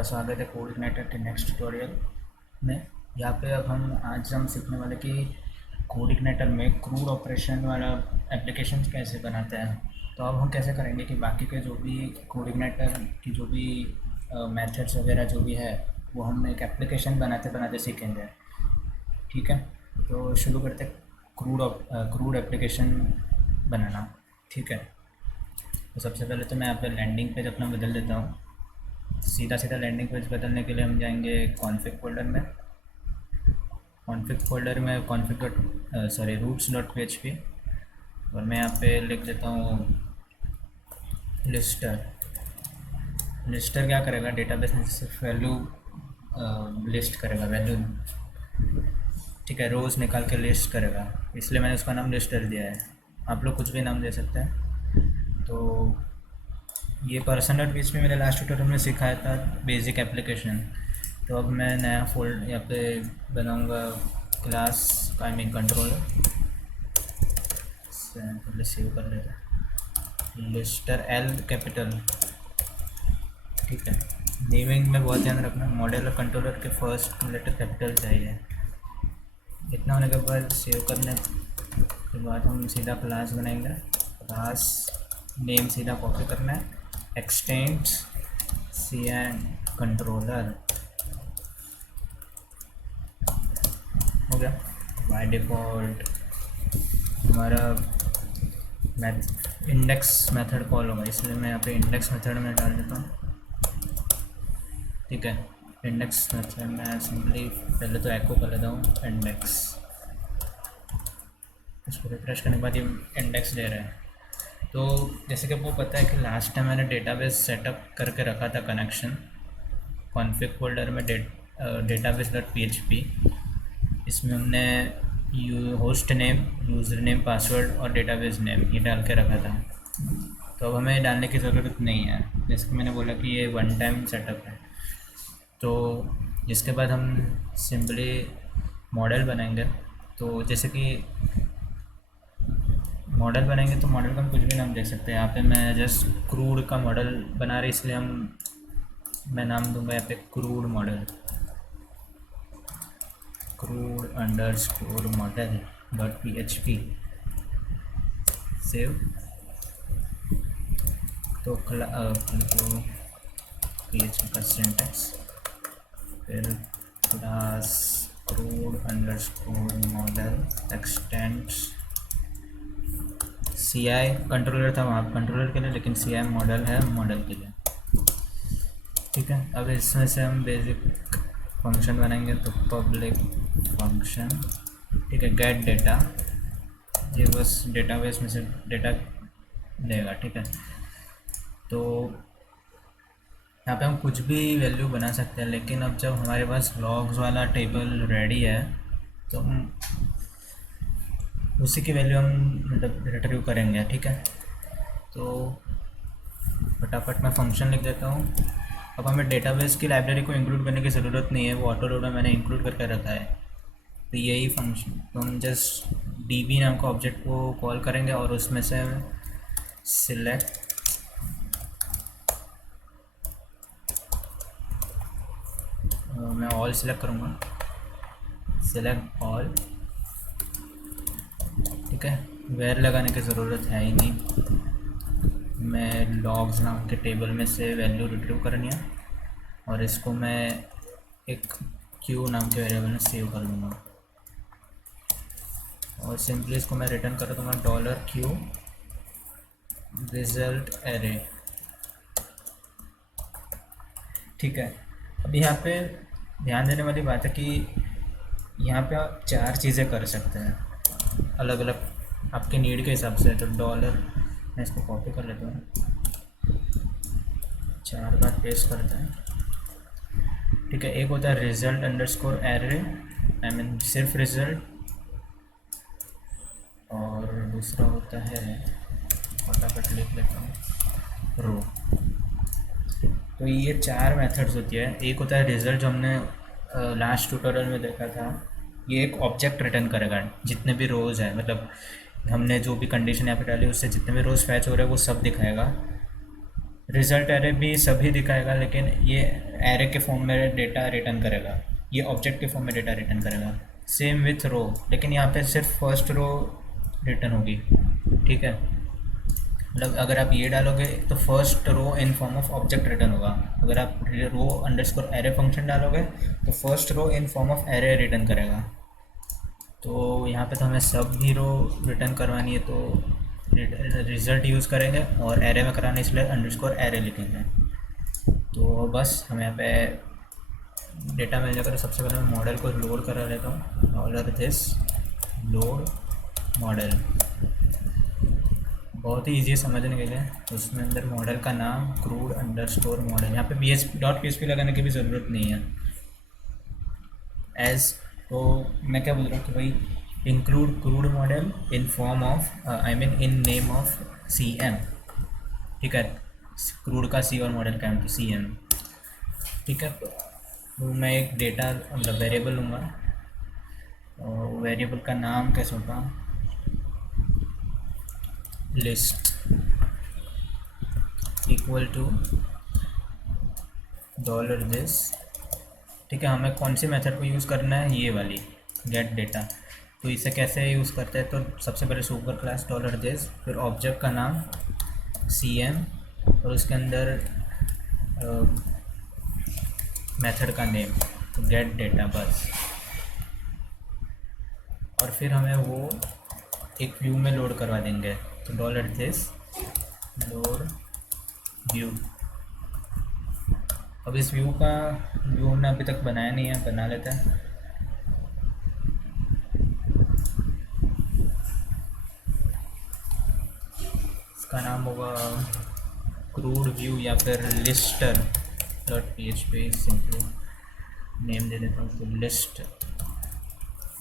आपका स्वागत है कोडिग्नेटर के नेक्स्ट ट्यूटोरियल में। यहाँ पे अब हम सीखने वाले कि कोडिग्नेटर में क्रूड ऑपरेशन वाला एप्लीकेशन कैसे बनाते हैं। तो अब हम कैसे करेंगे कि बाकी के जो भी कोडिग्नेटर की जो भी मेथड्स वगैरह जो भी है वो हम एक एप्लीकेशन बनाते बनाते सीखेंगे। ठीक है, तो शुरू करते क्रूड एप्लीकेशन बनाना। ठीक है, तो सबसे पहले तो मैं यहाँ पे लैंडिंग पेज अपना बदल देता हूँ। सीधा सीधा लैंडिंग पेज बदलने के लिए हम जाएंगे कॉन्फ़िग फोल्डर में। रूट्स.php और मैं यहाँ पे लिख देता हूँ लिस्टर। लिस्टर क्या करेगा, डेटाबेस में सिर्फ वैल्यू लिस्ट करेगा, वैल्यू। ठीक है, रोज़ निकाल के लिस्ट करेगा, इसलिए मैंने उसका नाम लिस्टर दिया है। आप लोग कुछ भी नाम दे सकते हैं। तो ये पर्सन.php में मैंने लास्ट ट्यूटोरियल में सिखाया था बेसिक एप्लीकेशन। तो अब मैं नया फोल्ड यहाँ पे बनाऊँगा क्लास कंट्रोलर। पहले सेव कर लेते हैं, लिस्टर एल कैपिटल। ठीक है, नेमिंग में बहुत ध्यान रखना, मॉडल और कंट्रोलर के फर्स्ट लेटर कैपिटल चाहिए। इतना होने के बाद सेव करने के बाद हम सीधा क्लास बनाएंगे। क्लास नेम सीधा कॉपी करना है, एक्सटेंड्स सी एंड कंट्रोलर हो गया। बाय डिफ़ॉल्ट हमारा इंडेक्स मेथड कॉल होगा, इसलिए मैं यहाँ पे इंडेक्स मेथड में डाल देता हूँ। ठीक है, इंडेक्स मेथड में सिंपली पहले तो एको कर लेता हूँ इंडेक्स। इसको रिफ्रेश करने के बाद ये इंडेक्स दे रहा है। तो जैसे कि आपको पता है कि लास्ट टाइम मैंने डेटाबेस सेटअप करके रखा था कनेक्शन कॉन्फ़िग फोल्डर में database.php। इसमें हमने host name, user name, password और डेटाबेस नेम ये डाल के रखा था। तो अब हमें डालने की ज़रूरत नहीं है, जैसे कि मैंने बोला कि ये वन टाइम सेटअप है। तो इसके बाद हम सिंपली मॉडल बनाएंगे। तो जैसे कि मॉडल बनाएंगे तो मॉडल का हम कुछ भी नाम दे सकते हैं। यहाँ पे मैं जस्ट क्रूड का मॉडल बना रही, इसलिए मैं नाम दूंगा यहाँ पे क्रूड मॉडल, crude_model.php। सेव। तो PHP का सिंटैक्स, फिर class crude_model x tends CI controller था वहाँ कंट्रोलर के लिए, लेकिन CI मॉडल है मॉडल के लिए। ठीक है, अब इसमें से हम बेसिक फंक्शन बनाएंगे। तो पब्लिक फंक्शन, ठीक है, गेट डेटा, ये बस डेटाबेस में से डेटा देगा। ठीक है, तो यहाँ पे हम कुछ भी वैल्यू बना सकते हैं, लेकिन अब जब हमारे पास लॉग्स वाला टेबल रेडी है तो हम उसी की वैल्यू हम मतलब रिट्रीव करेंगे। ठीक है, तो फटाफट मैं फंक्शन लिख देता हूँ। अब हमें डेटाबेस की लाइब्रेरी को इंक्लूड करने की ज़रूरत नहीं है, वो ऑटो लोड में मैंने इंक्लूड करके रखा है। तो यही फंक्शन, तो हम जस्ट db नाम का ऑब्जेक्ट को कॉल करेंगे और उसमें से सिलेक्ट मैं ऑल सिलेक्ट करूँगा, सिलेक्ट ऑल। ठीक है, वेयर लगाने की ज़रूरत है ही नहीं, मैं लॉग्स नाम के टेबल में से वैल्यू रिट्रीव करनी है और इसको मैं एक क्यू नाम के वेरिएबल में सेव कर दूँगा और सिंपली इसको मैं रिटर्न कर दूँगा $q रिजल्ट एरे। ठीक है, अब यहाँ पे ध्यान देने वाली बात है कि यहाँ पे आप चार चीज़ें कर सकते हैं अलग अलग आपके नीड के हिसाब से। तो डॉलर, मैं इसको कॉपी कर लेता हूँ, 4 बार पेस्ट करते हैं। ठीक है, एक होता है result underscore array, I mean सिर्फ रिजल्ट, और दूसरा होता है, फटाफट लिख लेता हूँ, रो। तो ये 4 मेथड्स होती है। एक होता है रिजल्ट, जो हमने लास्ट ट्यूटोरियल में देखा था। ये एक ऑब्जेक्ट रिटर्न करेगा, जितने भी रोज़ है, मतलब हमने जो भी कंडीशन यहाँ पे डाली उससे जितने भी रोज़ फैच हो रहे हैं वो सब दिखाएगा। रिजल्ट एरे भी सभी दिखाएगा, लेकिन ये एरे के फॉर्म में डेटा रिटर्न करेगा, ये ऑब्जेक्ट के फॉर्म में डेटा रिटर्न करेगा। सेम विथ रो, लेकिन यहाँ पे सिर्फ फर्स्ट रो रिटर्न होगी। ठीक है, मतलब अगर आप ये डालोगे तो first row in form of object return होगा। अगर आप रो अंडरस्कोर एरे फंक्शन डालोगे तो first row in form of array return करेगा। तो यहाँ पे तो हमें सब ही रो रिटर्न करवानी है, तो रिज़ल्ट यूज़ करेंगे, और एरे में कराने इसलिए अंडरस्कोर एरे लिखेंगे। तो बस हमें यहाँ पे डेटा मिल जाएगा। तो सबसे पहले मैं मॉडल को लोड करा लेता हूँ, डॉलर दिस लोड मॉडल। बहुत ही ईजी है समझने के लिए। उसमें अंदर मॉडल का नाम क्रूड अंडरस्कोर मॉडल, यहाँ पे PHP लगाने की भी ज़रूरत नहीं है। एज तो मैं क्या बोल रहा हूँ कि भाई include crud model in form of I mean in name of CM। ठीक है, क्रूड का C और मॉडल का M, तो CM। ठीक है, तो मैं एक डेटा मतलब वेरिएबल लूँगा, और वेरिएबल का नाम कैसे होगा, list equal to dollar this. ठीक है, हमें कौन सी मेथड को यूज़ करना है, ये वाली गेट डेटा। तो इसे कैसे यूज़ करते हैं, तो सबसे पहले सुपर क्लास डॉलर दिस, फिर ऑब्जेक्ट का नाम CM, और उसके अंदर मेथड का नेम गेट डेटा बस। और फिर हमें वो एक व्यू में लोड करवा देंगे, तो डॉलर दिस लोड व्यू। अब इस व्यू हमने अभी तक बनाया नहीं है, बना लेते हैं। इसका नाम होगा क्रूड व्यू या फिर lister dot PHP। Simply name दे देता हूँ उसको, लिस्ट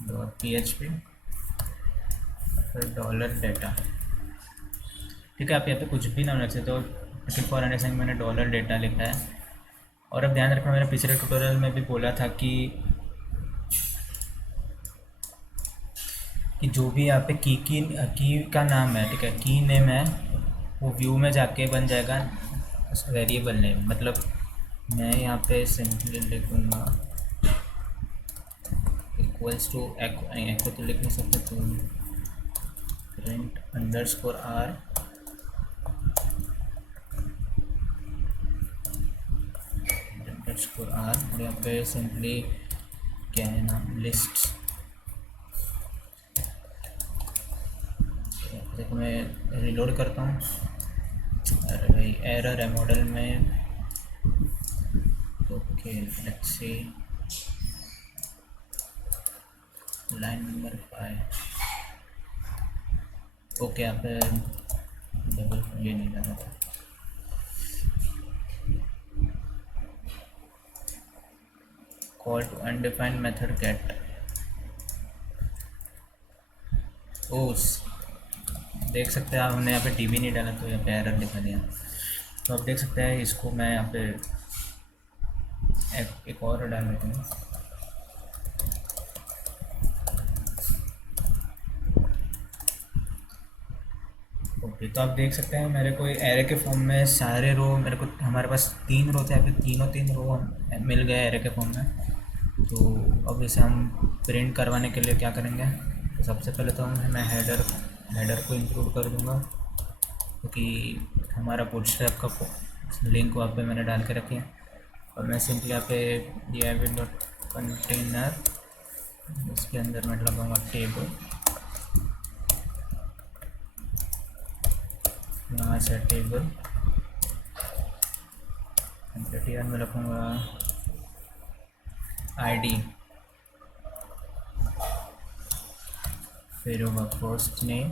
डॉट PHP, फिर डॉलर डेटा। ठीक है, आप यहाँ पे कुछ भी नाम रख सकते हो, लेकिन फॉर अंडरस्टैंडिंग मैंने डॉलर डेटा लिखा है। और अब ध्यान रखना, मैंने पिछले ट्यूटोरियल में भी बोला था कि जो भी यहाँ पे की का नाम है, ठीक है, की नेम है, वो व्यू में जाके बन जाएगा वेरिएबल नेम। मतलब मैं यहाँ पे सिंपली लिखूँगा इक्वल्स टू एको तो लिख नहीं सकते, तो print underscore R underscore R, और यहाँ पे सिंपली क्या है नाम, लिस्ट। देखो मैं रिलोड करता हूँ, अरे भाई एरर है मॉडल में। Okay let's see, line number 5। Okay, यहाँ पे डबल ये नहीं डाला था। Call to undefined method get ओस। देख सकते हैं आप, हमने यहाँ पे TB नहीं डाला तो यहाँ पे एरर दिखा दिया। तो आप देख सकते हैं, इसको मैं यहाँ पे एक और डाल देता हूँ। ओके, तो आप देख सकते हैं मेरे को एरे के फॉर्म में सारे रो, मेरे को हमारे पास 3 रो थे, अभी तीन रो मिल गए एरे के फॉर्म में। तो अब इसे हम प्रिंट करवाने के लिए क्या करेंगे, तो सबसे पहले तो मैं हेडर को इंक्लूड कर दूंगा, क्योंकि हमारा बूटस्ट्रैप का लिंक वहाँ पे मैंने डाल के रखी है। और मैं सिंपली यहाँ पे div डॉट कंटेनर, उसके अंदर मैं लगाऊंगा टेबल, यहाँ से टेबल कंप्लीट में रखूँगा ID, फिर होगा फर्स्ट नेम,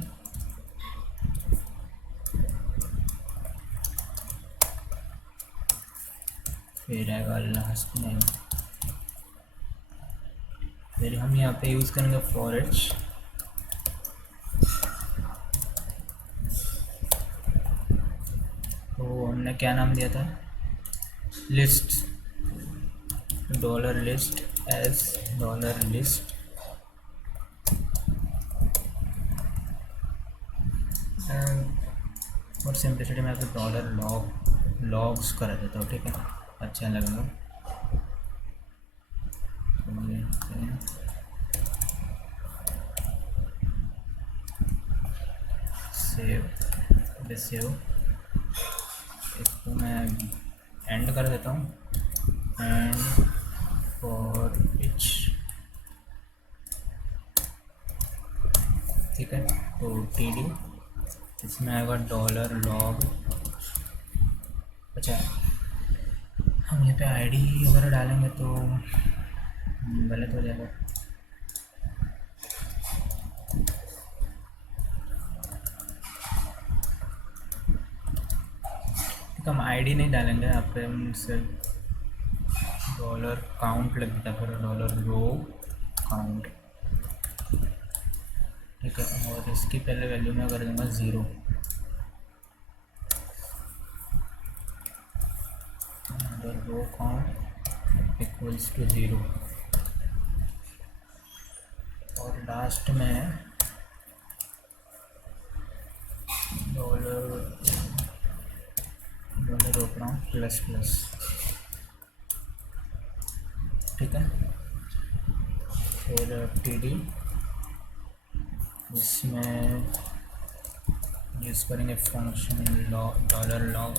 फिर आएगा लास्ट नेम। फिर हम यहाँ पे यूज़ करेंगे फॉर ईच। तो हमने क्या नाम दिया था, list, dollar list as dollar list, और सिंपलिसिटी में डॉलर लॉग लॉग्स कर देता हूँ, ठीक है, अच्छा लगेगा। सेव, सेव, इसको मैं एंड कर देता हूँ, एंड फॉर इच, ठीक है। तो टी डी इसमें आएगा डॉलर लॉग। अच्छा, हम यहाँ पे आईडी वगैरह डालेंगे तो गलत हो जाएगा। हम आईडी नहीं डालेंगे यहाँ पे, हम सिर्फ डॉलर काउंट लिख देता, फिर डॉलर रो काउंट, ठीक है। और इसकी पहले वैल्यू में कर दूँगा 0, रो काउंट इक्वल्स टू 0, और लास्ट में डॉलर रोक रहा हूँ प्लस प्लस, ठीक है। फिर टी डी इसमें यूज़ करेंगे फंक्शन डॉलर लॉग,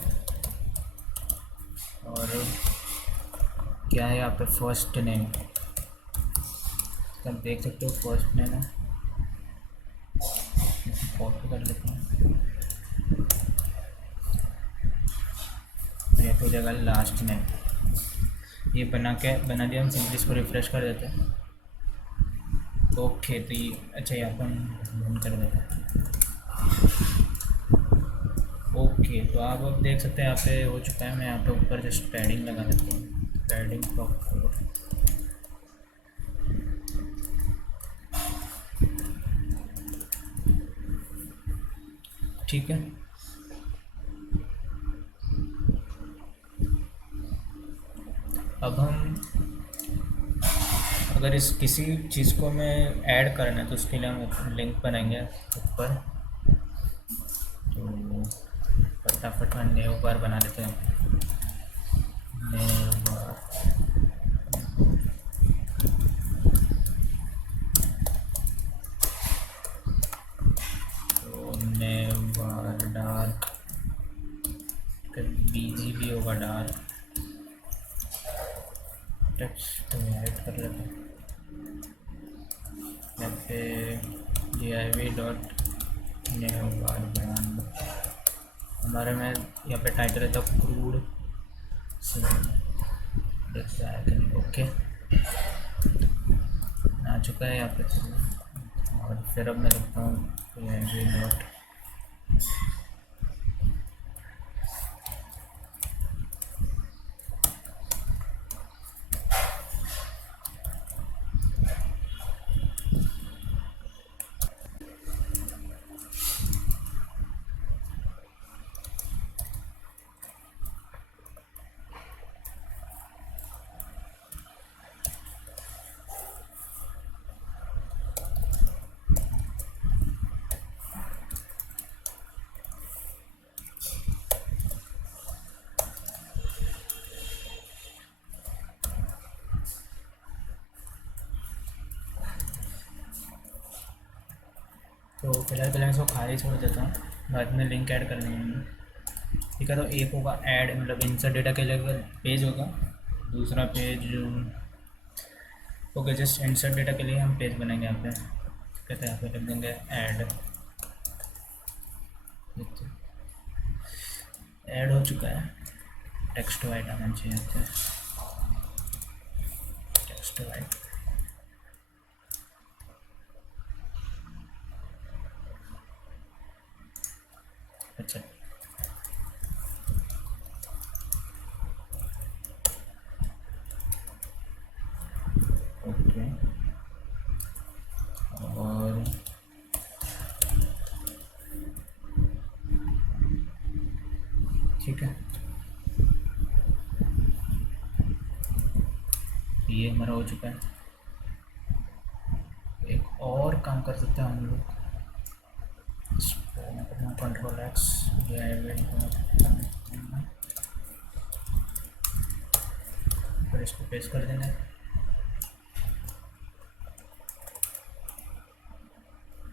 और क्या है यहाँ पे फर्स्ट नेम, आप देख सकते हो फर्स्ट नेम है, कॉपी कर लेते हैं, ये हो जाएगा लास्ट नेम। ये बना दिया, हम सिंपली इसको रिफ्रेश कर देते हैं। ओके, तो ये अच्छा, यहाँ पर हम बंद कर देते हैं। ओके, तो आप अब देख सकते हैं यहाँ पे हो चुका है। मैं यहाँ पे ऊपर जस्ट पैडिंग लगा देता हूँ, पैडिंग प्रॉपर, ठीक है। अब हम अगर इस किसी चीज़ को हमें ऐड करना है तो उसके लिए हम लिंक बनाएंगे ऊपर। तो फटाफट हम न्यू बार बना लेते हैं, न्यू बार, तो न्यू बार डार्क, बीजी भी होगा डार्क, टेक्स्ट ऐड कर लेते हैं यहाँ पे div डॉट न्यू बार ब्रांड, हमारे में यहाँ पे टाइटल है द क्रूड, ओके आ चुका है यहाँ पे। और फिर अब मैं लिखता हूँ div डॉट, तो फिलहाल पहले मैं इसको खाली छोड़ देता हूँ, बाद में लिंक ऐड कर लेंगे, ठीक है। तो एक होगा ऐड, मतलब इंसर्ट डेटा के लिए पेज होगा, दूसरा page okay, just insert data के लिए हम पेज बनाएंगे यहाँ पे, कहते हैं यहाँ पे लिख देंगे ऐड, ऐड हो चुका है। टेक्स्ट वाइट आना चाहिए, टेक्स्ट वाइट, अच्छा ओके, और ठीक है, ये हमारा हो चुका है। एक और काम कर सकते हैं हम लोग, कंट्रोल एक्स, फिर इसको पेस्ट कर देना है।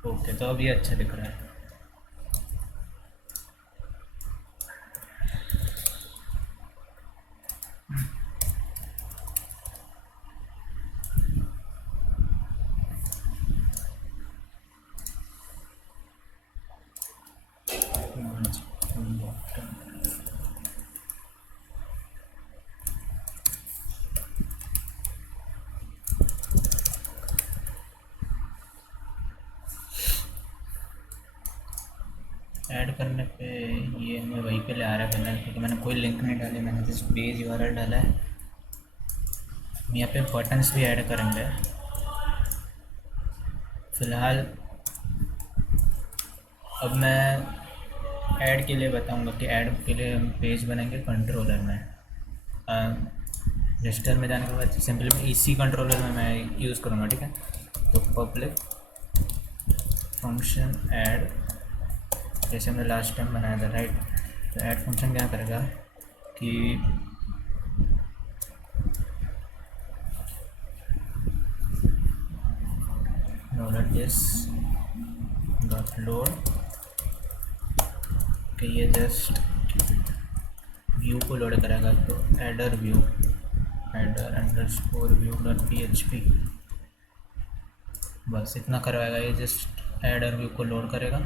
ओके, तो अब ये अच्छा दिख रहा है। ऐड करने पे ये हमें वहीं पे ले आ रहा है पहले, क्योंकि मैंने कोई लिंक नहीं डाली, मैंने जस्ट पेज यूआरएल डाला है। हम यहाँ पे बटन्स भी ऐड करेंगे। फ़िलहाल अब मैं ऐड के लिए बताऊंगा कि ऐड के लिए हम पेज बनाएंगे कंट्रोलर में। रजिस्टर में जाने के बाद सिंपली मैं इसी कंट्रोलर में मैं यूज़ करूँगा, ठीक है। तो पब्लिक फंक्शन ऐड, जैसे हमने लास्ट टाइम बनाया था, राइट। तो ऐड फंक्शन क्या करेगा कि this dot load कि ये जस्ट व्यू को लोड करेगा। तो adder view, adder underscore view dot php, बस इतना करवाएगा। ये जस्ट एडर व्यू को लोड करेगा।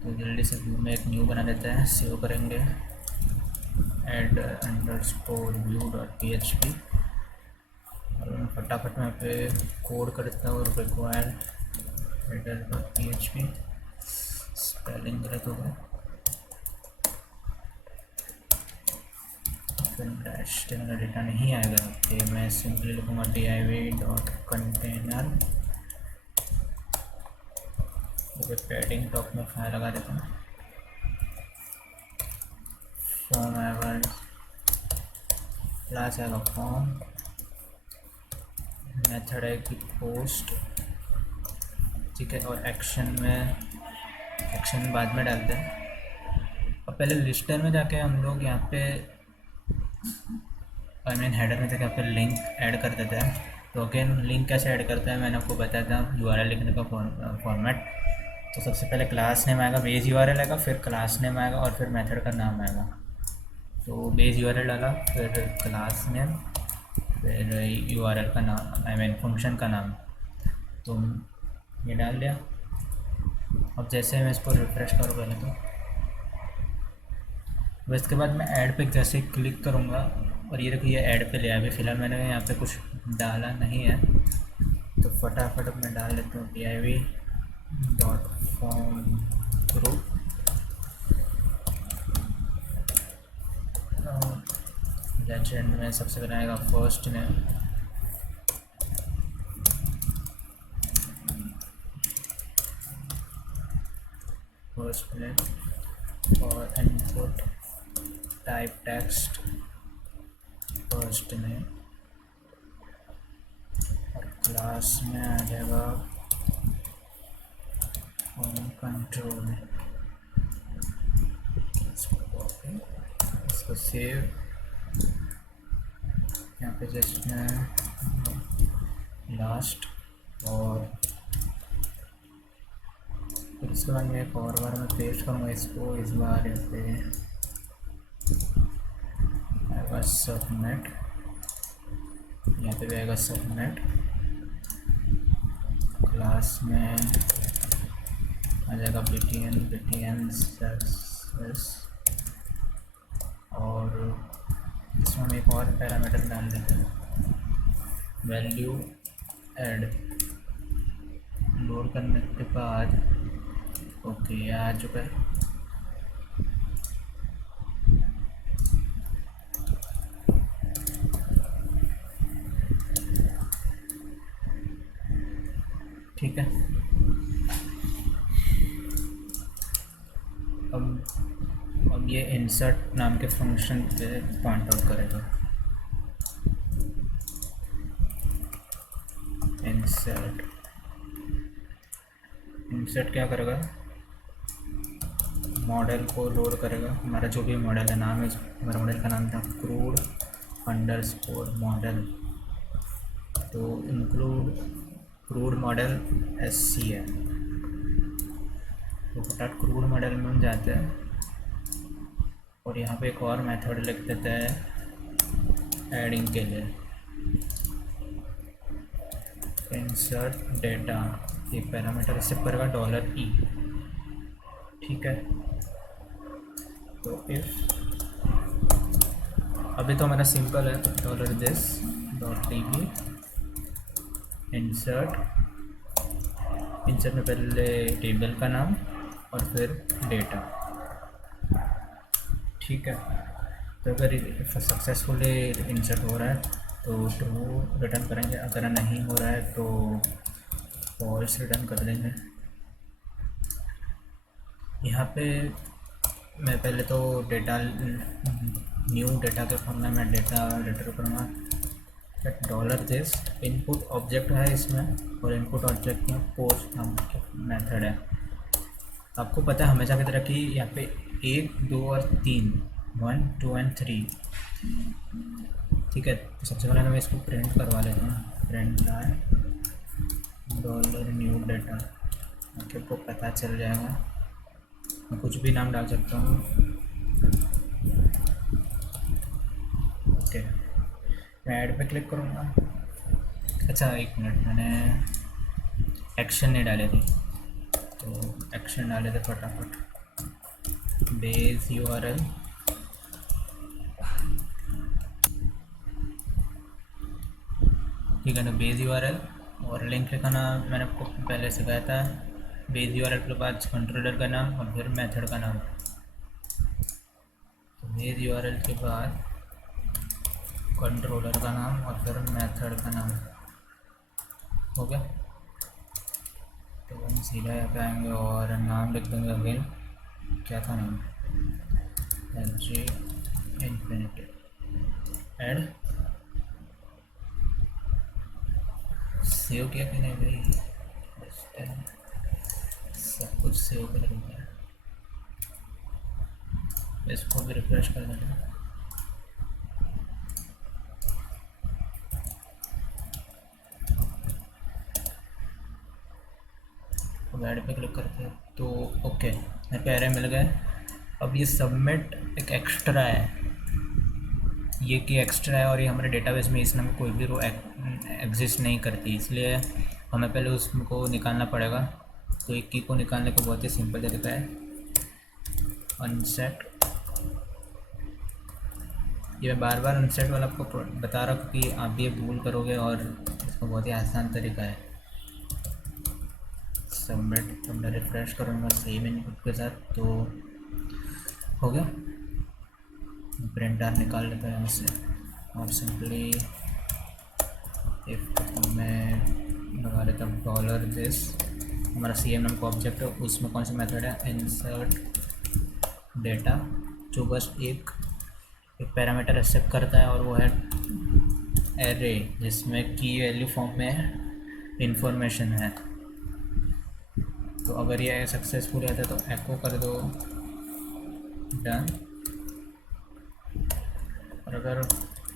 तो जल्दी से व्यू में एक न्यू बना देते हैं, सेव करेंगे adder underscore view dot php। और फटाफट मैं पे कोड करता हूँ, required adder dot php, spelling गलत हो गया, फिर डैश का डेटा नहीं आएगा। कि मैं सिंपली लिखूँगा div dot container, padding top में फाइल लगा देता हूँ। फॉर्म आएगा, क्लास आएगा फॉर्म, मेथड है कि पोस्ट, ठीक है। और एक्शन बाद में डालते हैं। और पहले लिस्टर में जाके हम लोग यहाँ पे हेडर में जाके यहाँ पे लिंक ऐड कर देते हैं। तो अगेन लिंक कैसे ऐड करते हैं मैंने आपको बताया था, यूआरएल लिखने का फॉर्मेट। तो सबसे पहले क्लास नेम आएगा, बेस यूआरएल आएगा, फिर क्लास नेम आएगा और फिर मेथड का नाम आएगा। तो बेस यूआरएल डाला, फिर क्लास नेम, फिर यूआरएल का नाम, फंक्शन का नाम, तो ये डाल दिया। अब जैसे मैं इसको रिफ्रेश करूँ पहले तो इसके बाद मैं ऐड पे जैसे क्लिक करूँगा और ये देखो ये ऐड पे ले आया। अभी फ़िलहाल मैंने यहाँ पे कुछ डाला नहीं है, तो फटाफट मैं डाल देता हूँ div dot form group, legend में सबसे पहले आएगा फर्स्ट नेम, और input type text first name, और क्लास में आ जाएगा फॉर्म कंट्रोल। इसको सेव, यहाँ पे जस्ट मैं लास्ट, और फिर इसके बाद मैं एक और बार मैं पेस्ट करूँगा इसको। इस बार यहाँ पे आएगा सबनेट, यहाँ पे भी आएगा सबनेट, क्लास में आ जाएगा btn सर्विस, और इसमें हम एक और पैरामीटर डाल देते हैं, वैल्यू ऐड। लोड करने के बाद ओके आ चुका है। ठीक है, अब ये इंसर्ट नाम के फंक्शन पे पॉइंट आउट करेगा। इंसर्ट क्या करेगा, मॉडल को लोड करेगा। हमारा जो भी मॉडल है, नाम है, हमारा मॉडल का नाम था क्रूड अंडरस्कोर मॉडल, तो include crud model S C है, तो फटाफट क्रूड मॉडल में हम जाते हैं और यहाँ पे एक और मेथड लिख देते हैं एडिंग के लिए, इंसर्ट डेटा, ये पैरामीटर इससे पड़ेगा $E, ठीक है। तो इफ अभी तो हमारा सिंपल है $this.tb इंसर्ट में पहले टेबल का नाम और फिर डेटा, ठीक है। तो अगर सक्सेसफुली इंसर्ट हो रहा है तो ट्रू रिटर्न करेंगे, अगर नहीं हो रहा है तो फॉल्स रिटर्न कर देंगे। यहाँ पे मैं पहले तो डेटा न्यू डेटा के फॉर्म में मैं डेटा रिटर्न करूँगा। $this इनपुट ऑब्जेक्ट है इसमें, और इनपुट ऑब्जेक्ट में पोस्ट नाम का मेथड है। आपको पता है हमेशा की तरह कि यहाँ पे 1, 2 और 3, 1, 2 एंड 3, ठीक है। तो सबसे पहले मैं इसको प्रिंट करवा लेता हूँ, प्रिंट $न्यू डेटा, आपको पता चल जाएगा। मैं कुछ भी नाम डाल सकता हूँ, ओके। मैं ऐड पे क्लिक करूँगा। अच्छा एक मिनट, मैंने एक्शन नहीं डाले थी, तो एक्शन डाले थे फटाफट। बेस URL, ठीक है ना, बेस URL और लिंक लिखाना मैंने आपको पहले सिखाया था। बेस URL के बाद कंट्रोलर का नाम और फिर मेथड का नाम। तो बेस URL के बाद कंट्रोलर का नाम और फिर मेथड का नाम हो गया। तो हम सीधा यहाँ पे आएंगे और नाम लिख देंगे अगेन, क्या था नाम, LG इन्फिनिटी ऐड। सेव किया कि नहीं भाई, सब कुछ सेव कर दिया। इसको भी रिफ्रेश कर देना। अब ऐड पे क्लिक करते हैं तो ओके, मेरे पे एरर मिल गए। अब ये सबमिट एक एक्स्ट्रा है, ये की एक्स्ट्रा है और ये हमारे डेटाबेस में इस नाम कोई भी रो एग्जिस्ट नहीं करती, इसलिए हमें पहले उसको निकालना पड़ेगा। तो एक की को निकालने का बहुत ही सिंपल तरीका है, अनसेट। ये मैं बार बार अनसेट वाला आपको बता रहा हूँ कि आप ये भूल करोगे, और इसका बहुत ही आसान तरीका है। सबमिट, तो मैं रिफ्रेश करूँगा सेम इनपुट के साथ, तो हो गया। प्रिंटर निकाल लेते हैं यहाँ से और सिंपली इफ मैं लगा लेता हूँ $this, हमारा CM नाम का ऑब्जेक्ट है, उसमें कौन सा मेथड है, इंसर्ट डेटा, जो बस एक पैरामीटर एक्सेप्ट करता है और वो है एरे, जिसमें की वैल्यू फॉर्म में इंफॉर्मेशन है। तो अगर ये सक्सेसफुल आता है तो एको कर दो डन, और अगर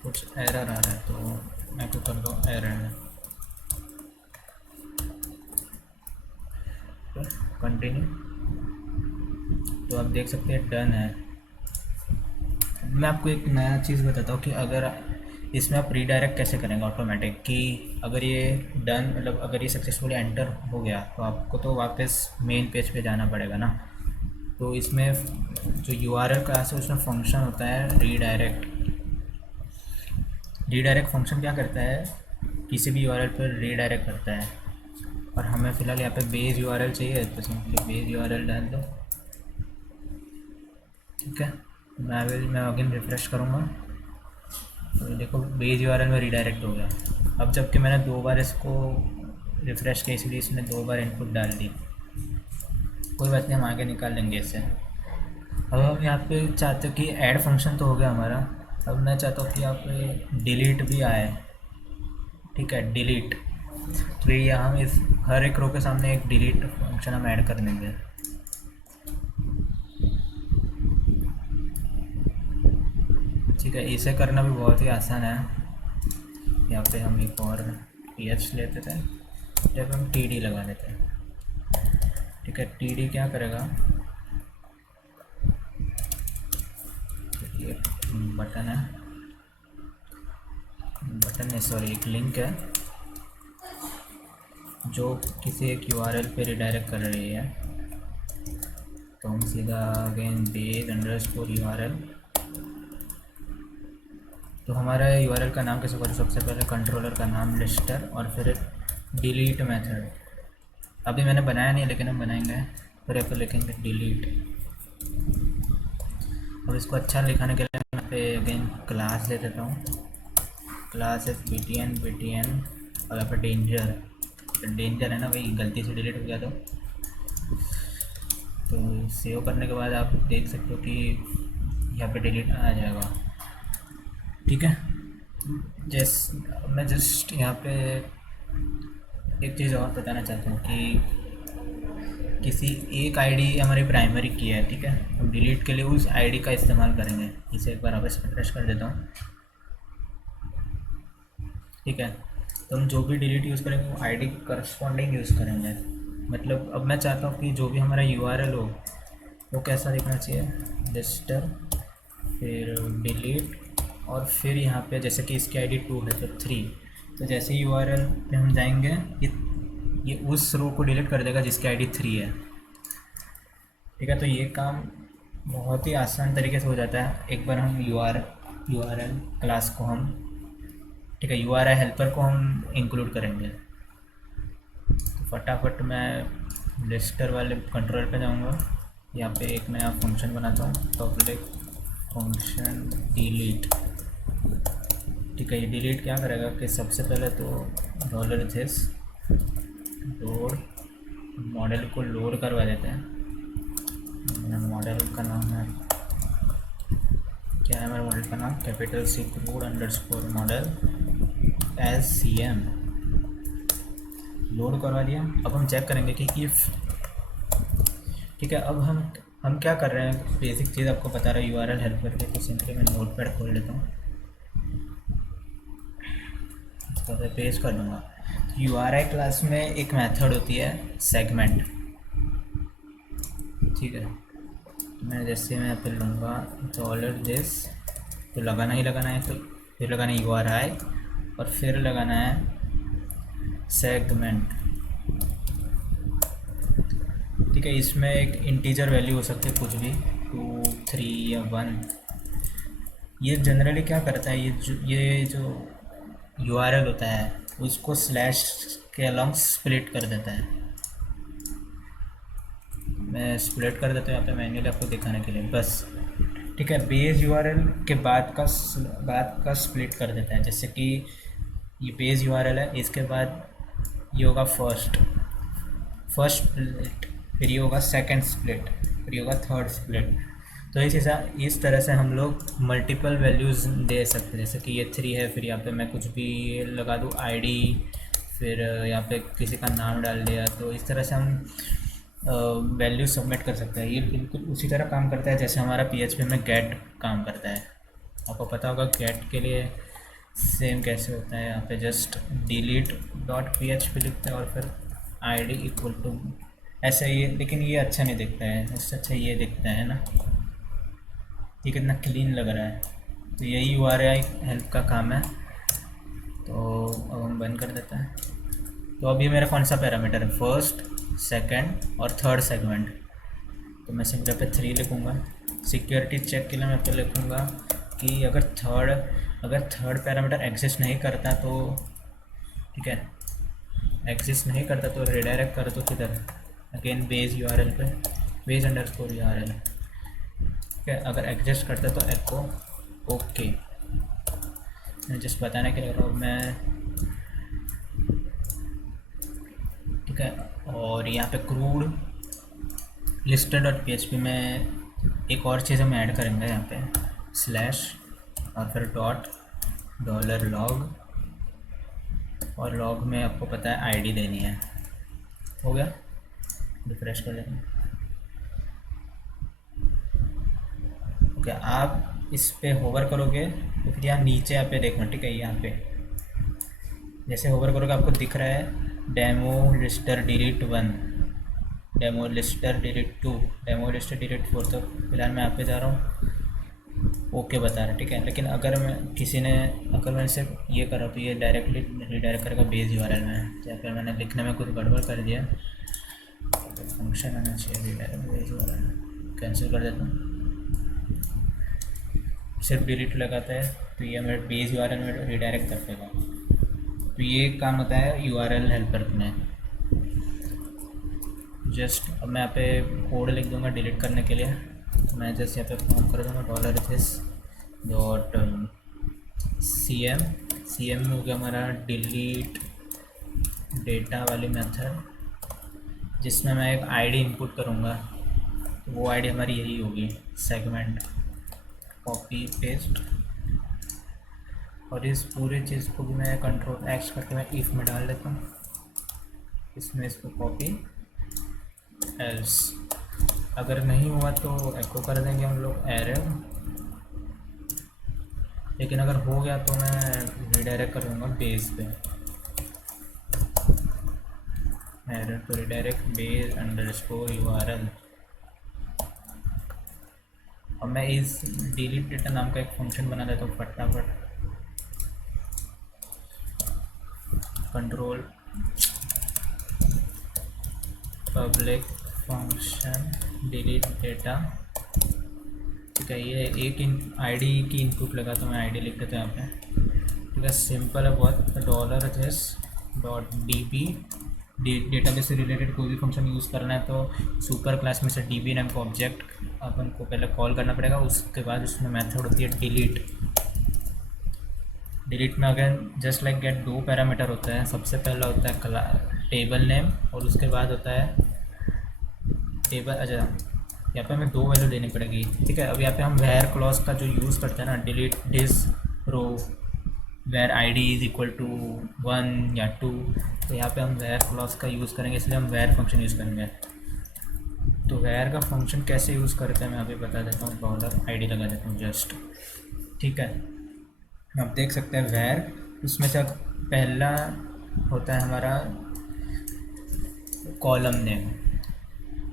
कुछ एरर आ रहा है तो एको कर दो एरर, कंटिन्यू। तो आप देख सकते हैं डन है। मैं आपको एक नया चीज़ बताता हूँ कि अगर इसमें आप रीडायरेक्ट कैसे करेंगे ऑटोमेटिक, कि अगर ये डन मतलब अगर ये सक्सेसफुली एंटर हो गया तो आपको तो वापस मेन पेज पे जाना पड़ेगा ना। तो इसमें जो URL क्लास है उसमें फंक्शन होता है रीडायरेक्ट। रीडायरेक्ट फंक्शन क्या करता है, किसी भी URL पर रीडायरेक्ट करता है, और हमें फ़िलहाल यहाँ पे बेस URL चाहिए, तो सिंपली बेस URL डाल दो, ठीक है। मैं अगेन रिफ्रेश करूँगा तो देखो बेस URL में रीडायरेक्ट हो गया। अब जबकि मैंने 2 बार इसको रिफ़्रेश किया, इसलिए इसने 2 बार इनपुट डाल दी। कोई बात नहीं, हम आगे निकाल लेंगे इसे। अब हम यहाँ पे चाहते हो कि ऐड फंक्शन तो हो गया हमारा, अब मैं चाहता हूँ कि यहाँ पे डिलीट भी आए, ठीक है, डिलीट। तो ये हम इस हर एक रो के सामने एक डिलीट फंक्शन हम ऐड कर देंगे। ठीक है, इसे करना भी बहुत ही आसान है। यहाँ पे हम एक और ph लेते थे, जब हम td लगा लेते हैं। ठीक है, td क्या करेगा, ये बटन है, बटन है सॉरी, एक लिंक है जो किसी एक यूआरएल पे रिडायरेक्ट कर रही है। तो हम सीधा अगेन base_url, तो हमारा यूआरएल का नाम कैसे करें, सबसे पहले कंट्रोलर का नाम लिस्टर और फिर डिलीट मेथड। अभी मैंने बनाया नहीं लेकिन हम बनाएंगे, फिर यहाँ पे लिखेंगे डिलीट। और इसको अच्छा लिखाने के लिए मैं पे अगेन क्लास ले देता हूँ, क्लास है btn और यहाँ पर डेंजर है ना भाई, गलती से डिलीट हो गया। तो सेव करने के बाद आप देख सकते हो कि यहाँ पे डिलीट आ जाएगा। ठीक है, मैं जस्ट यहाँ पे एक चीज़ और बताना चाहता हूँ कि किसी एक आईडी हमारी प्राइमरी की है, ठीक है, हम डिलीट के लिए उस आईडी का इस्तेमाल करेंगे। इसे एक बार वापस रिफ्रेश कर देता हूँ। ठीक है, तो हम जो भी डिलीट यूज़ करेंगे वो आईडी करस्पॉन्डिंग यूज़ करेंगे। मतलब अब मैं चाहता हूँ कि जो भी हमारा यूआरएल हो वो कैसा दिखना चाहिए, लिस्टर फिर डिलीट और फिर यहाँ पे जैसे कि इसकी आईडी 2 है तो 3, तो जैसे ही यूआरएल पे हम जाएंगे ये उस रो को डिलीट कर देगा जिसकी आईडी 3 है। ठीक है, तो ये काम बहुत ही आसान तरीके से हो जाता है। एक बार हम यूआरएल क्लास को हम, ठीक है, यूआरएल हेल्पर को हम इंक्लूड करेंगे। तो फटाफट मैं लिस्टर वाले कंट्रोल पे जाऊंगा, यहाँ पे एक नया फंक्शन बनाता हूँ, पब्लिक फंक्शन डिलीट। ठीक है, ये डिलीट क्या करेगा कि सबसे पहले तो $this लोड मॉडल को लोड करवा देते हैं। मॉडल का नाम है, क्या है हमारे मॉडल का नाम, capital C crude_model as CM load करवा दिया। अब हम चेक करेंगे कि इफ़, ठीक है, अब हम क्या कर रहे हैं, बेसिक चीज़ आपको बता रहा है यूआरएल हेल्पर के। तो सिंपली मैं नोटपैड खोल लेता हूँ, इसको पेज कर दूँगा। तो यूआरएल क्लास में एक मेथड होती है सेगमेंट। ठीक है, तो मैं जैसे मैं यहाँ पे लूँगा $this, तो लगाना ही लगाना है, तो फिर लगाना है URI और फिर लगाना है सेगमेंट। ठीक है, इसमें एक इंटीजर वैल्यू हो सकती है, कुछ भी 2, 3 या 1। ये जनरली क्या करता है, ये जो यूआरएल होता है उसको स्लैश के अलॉन्ग स्प्लिट कर देता है। मैं स्प्लिट कर देता हूँ यहाँ पे मैन्युअली आपको दिखाने के लिए बस। ठीक है, बेस यूआरएल के बाद का स्प्लिट कर देता है। जैसे कि ये बेस यूआरएल है, इसके बाद ये होगा फर्स्ट स्प्लिट, फिर ये होगा सेकंड स्प्लिट, फिर ये होगा थर्ड स्प्लिट। तो इस तरह से हम लोग मल्टीपल वैल्यूज़ दे सकते हैं। जैसे कि ये 3 है, फिर यहाँ पे मैं कुछ भी लगा दूँ आईडी, फिर यहाँ पे किसी का नाम डाल दिया। तो इस तरह से हम वैल्यू सबमिट कर सकते हैं। ये बिल्कुल उसी तरह काम करता है जैसे हमारा PHP में गेट काम करता है। आपको पता होगा गेट के लिए सेम कैसे होता है। यहाँ पे जस्ट delete.php लिखते हैं और फिर id इक्वल टू ऐसा ही है, लेकिन ये अच्छा नहीं दिखता है, इससे अच्छा ये दिखता है ना, ये कितना क्लीन लग रहा है। तो यही URI हेल्प का काम है। तो अब हम बंद कर देते हैं। तो अभी मेरा कौन सा पैरामीटर है, फर्स्ट, सेकंड और थर्ड सेगमेंट। तो मैं सिंपल पे 3 लिखूँगा। सिक्योरिटी चेक के लिए मैं पे लिखूँगा कि अगर थर्ड पैरामीटर एग्जिस्ट नहीं करता तो, ठीक है, एग्जिस्ट नहीं करता तो रिडायरेक्ट कर दो किधर, अगेन बेस URL पे, base_url। ठीक है, अगर एग्जिस्ट करता तो एको ओके। मैं जस्ट बताने के लिए रहा हूँ मैं। ठीक है, और यहाँ पे क्रूड लिस्टर.php में एक और चीज़ हम ऐड करेंगे, यहाँ पे स्लैश और फिर $log, और लॉग में आपको पता है आईडी देनी है। हो गया, रिफ्रेश कर लेते हैं। ओके, आप इस पे होवर करोगे तो फिर यहाँ नीचे यहाँ पे देखो, ठीक है, यहाँ पे जैसे होवर करोगे आपको दिख रहा है demo lister delete 1, demo lister delete 2, demo lister delete 4। तो फिलहाल मैं यहाँ पे जा रहा हूँ, ओके बता रहा है, ठीक है। लेकिन अगर मैं किसी ने अगर मैंने सिर्फ ये करा तो ये डायरेक्टली रिडायरेक्ट करेगा बेस यूआरएल में, या फिर मैंने लिखने में कुछ गड़बड़ कर दिया, फंक्शन आना चाहिए रिडायरेक्ट बेस यूआरएल, कैंसिल कर देता हूँ। सिर्फ डिलीट लगाता है तो ये मेरे बेस यूआरएल में रिडायरेक्ट कर देगा। तो ये काम होता है यूआरएल हेल्पर में। जस्ट अब मैं यहाँ पे कोड लिख दूँगा डिलीट करने के लिए। तो मैं जस्ट यहाँ पे फॉर्म कर दूँगा $this.cm, cm में हो गया हमारा डिलीट डेटा वाली मेथड, जिसमें मैं एक आईडी इनपुट करूँगा। तो वो आईडी हमारी यही होगी, सेगमेंट, कॉपी पेस्ट। और इस पूरी चीज़ को भी मैं कंट्रोल एक्स करके मैं इफ़ में डाल देता हूँ, इसमें इसको कॉपी एल्स। अगर नहीं हुआ तो एको कर देंगे हम लोग एरर, लेकिन अगर हो गया तो मैं रिडायरेक्ट कर दूँगा बेस पे, एरर तो रिडायरेक्ट बेस अंडरस्कोर यूआरएल। और मैं इस डिलीट डेटा नाम का एक फंक्शन बना देता हूँ फटाफट, control public function delete data, ठीक है। ये एक आईडी की इनपुट लगा तो मैं आईडी लिख देता हूँ यहाँ पे, ठीक है। सिंपल है बहुत। $this.db डेटाबेस से रिलेटेड कोई भी फंक्शन यूज़ करना है तो सुपर क्लास में से db नाम का ऑब्जेक्ट अपन को पहले कॉल करना पड़ेगा। उसके बाद उसमें मेथड होती है डिलीट। डिलीट में अगर जस्ट लाइक गेट 2 पैरामीटर होता है। सबसे पहला होता है टेबल नेम और उसके बाद होता है टेबल, अच्छा यहाँ पे हमें 2 वैल्यू देनी पड़ेगी, ठीक है। अब यहाँ पे हम वेयर क्लॉज का जो यूज़ करते हैं ना, delete this row where ID is equal to 1 या 2, तो यहाँ पे हम वेयर क्लॉज का यूज़ करेंगे, इसलिए हम वेयर फंक्शन यूज़ करेंगे। तो वेयर का फंक्शन कैसे यूज़ करते हैं मैं अभी बता देता हूँ, $id लगा देता हूँ जस्ट, ठीक है। आप देख सकते हैं वेयर, उसमें से पहला होता है हमारा कॉलम नेम।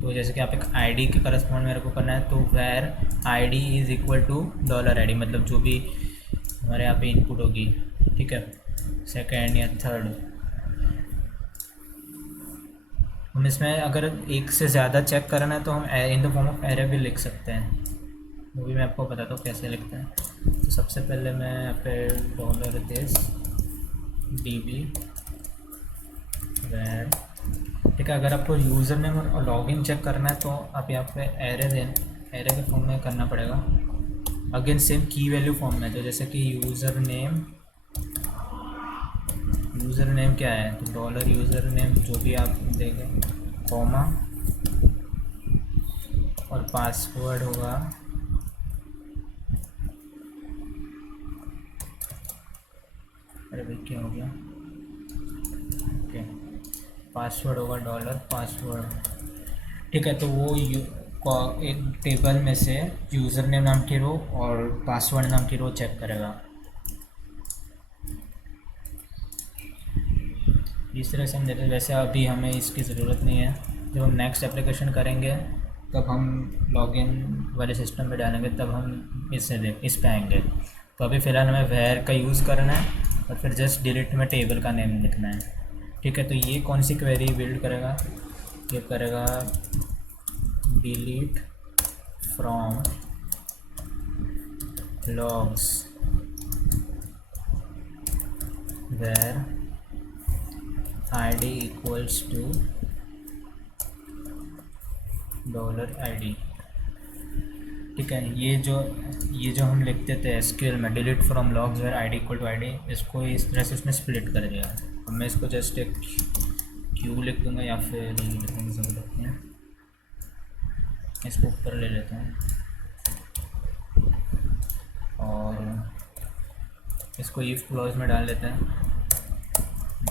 तो जैसे कि आप एक आईडी के करस्पॉन्ड मेरे को करना है तो where ID is equal to $id, मतलब जो भी हमारे यहाँ पे इनपुट होगी, ठीक है, सेकेंड या थर्ड। हम इसमें अगर एक से ज़्यादा चेक करना है तो हम in the form of array भी लिख सकते हैं, वो भी मैं आपको बताता हूँ कैसे लिखते हैं। तो सबसे पहले मैं यहाँ पे $this.db वेयर, ठीक है। अगर आपको यूज़र नेम और लॉगिन चेक करना है तो आप यहाँ पे एरे के फॉर्म में करना पड़ेगा। अगेन सेम की वैल्यू फॉर्म में, तो जैसे कि यूज़र नेम क्या है, तो $यूज़र नेम जो भी आप देंगे, कॉमा, और पासवर्ड होगा अरे भाई क्या हो गया, ओके, पासवर्ड होगा $पासवर्ड, ठीक है। तो वो एक टेबल में से यूज़र नेम नाम की रो और पासवर्ड नाम की रो चेक करेगा। इस तरह से हम देते हैं। वैसे अभी हमें इसकी ज़रूरत नहीं है, जब हम नेक्स्ट एप्लीकेशन करेंगे तब हम लॉगिन वाले सिस्टम में डालेंगे, तब हम इस पे आएंगे। तो अभी फ़िलहाल हमें वेयर का यूज़ करना है और फिर जस्ट डिलीट में टेबल का नेम लिखना है, ठीक है। तो ये कौन सी क्वेरी बिल्ड करेगा, ये करेगा delete from logs where id equals to $id, ठीक है। ये जो हम लिखते थे एसक्यूएल में delete from logs where id equal to id, इसको इस तरह से उसने स्प्लिट कर दिया। अब मैं इसको जस्ट एक क्यू लिख दूँगा या फिर लिखने की ज़रूरत नहीं है, इसको ऊपर ले लेता हूँ और इसको इफ क्लॉज में डाल देते हैं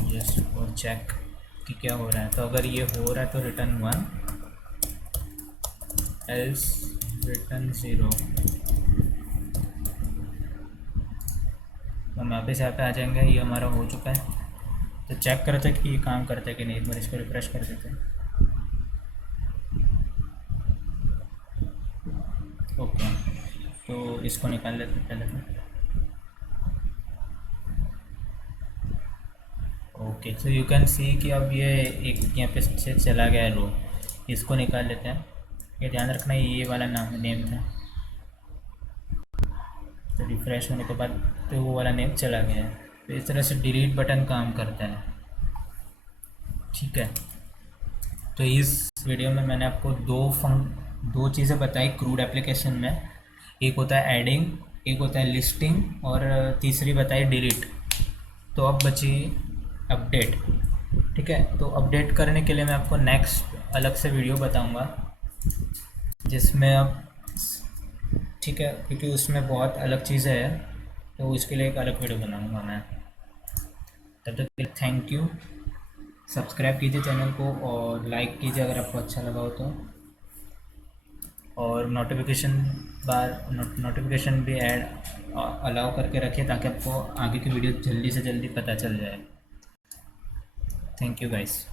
जस्ट फॉर चेक कि क्या हो रहा है। तो अगर ये हो रहा है तो रिटर्न 1, एल्स रिटर्न 0, हम वापस यहाँ पे आ जाएंगे। ये हमारा हो चुका है, तो चेक करते हैं कि ये काम करता है कि नहीं। एक बार इसको रिफ्रेश कर देते हैं। ओके, तो इसको निकाल लेते हैं पहले तो। Okay, so you can see कि अब ये एक यहाँ पे से चला गया है रो। इसको निकाल लेते हैं। ये ध्यान रखना ये वाला नाम नेम था, तो रिफ़्रेश होने के बाद तो वो वाला नेम चला गया है। तो इस तरह से डिलीट बटन काम करता है। ठीक है, तो इस वीडियो में मैंने आपको दो चीज़ें बताई क्रूड एप्लीकेशन में। एक होता है एडिंग, एक होता है लिस्टिंग, और तीसरी बताई डिलीट। तो अब बची अपडेट। ठीक है, तो अपडेट करने के लिए मैं आपको नेक्स्ट अलग से वीडियो बताऊंगा, जिसमें अब ठीक है, क्योंकि उसमें बहुत अलग चीज़ें हैं, तो उसके लिए एक अलग वीडियो बनाऊंगा मैं। तब तक के लिए थैंक यू। सब्सक्राइब कीजिए चैनल को और लाइक कीजिए अगर आपको अच्छा लगा हो तो, और नोटिफिकेशन भी ऐड अलाउ करके रखिए ताकि आपको आगे की वीडियो जल्दी से जल्दी पता चल जाए। Thank you guys.